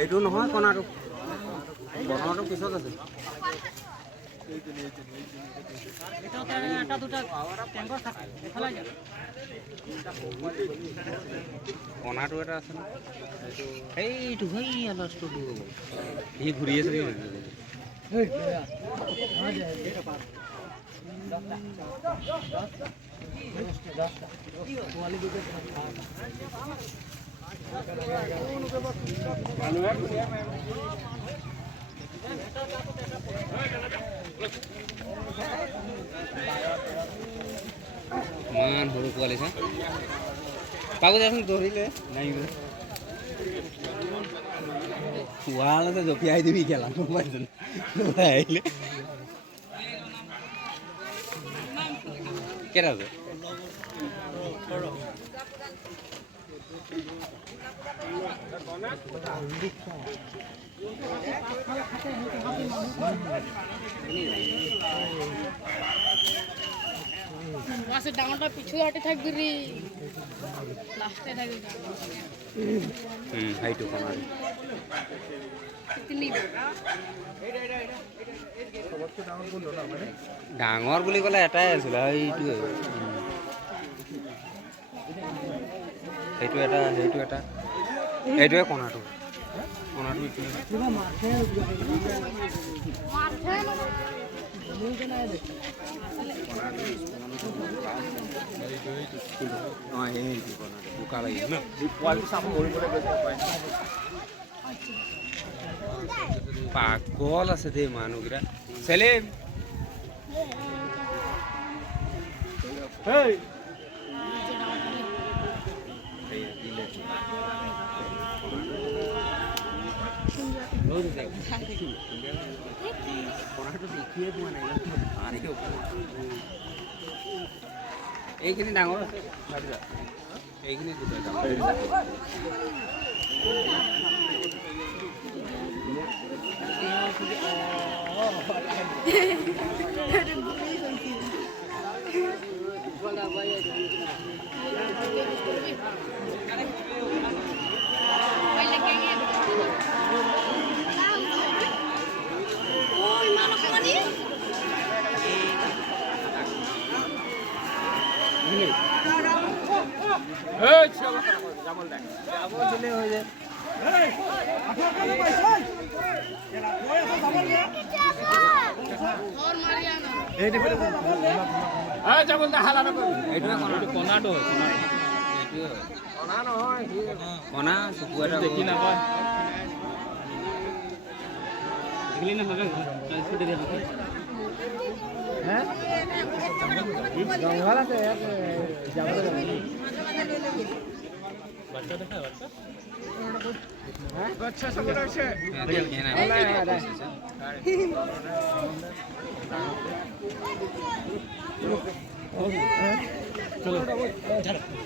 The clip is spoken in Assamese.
এইটো নহয় কণাটো বনোৱাটো পিছত আছে কণাটো এটা আছে ন এইটো সি ঘূৰি আছে মান সৰু পোৱালি চা পাব যাচোন ধৰিলে নাই ৱালতে জপিয়াই দিবি খেলা আহিলে কেইটা আছে মাছেৰ ডাঙৰটা পিছু হাঁটে থাকবি ৰে লাস্টে থাকবি হাইটো কমাৰ ডাঙৰ বুলি ক'লে এটাই আছিল এইটোৱে সেইটো এটা এইটোৱে কণাটো বোকা লাগি পাগল আছে দেই মানুহকেইটা চেলিম এইখিনি ডাঙৰ আছে এইখিনি কণা চকু এটা দেখি নাপায় জংঘল আছে বাচ্চা সব রয়েছে চলো